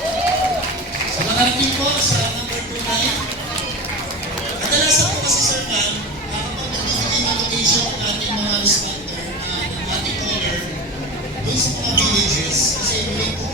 Sa mga rating po, sa number 29, kadalasan po kasi sir ma'am, kapag nagbibigay ng location ang ating mga responder, ng ating caller, doon sa mga villages, kasi willing po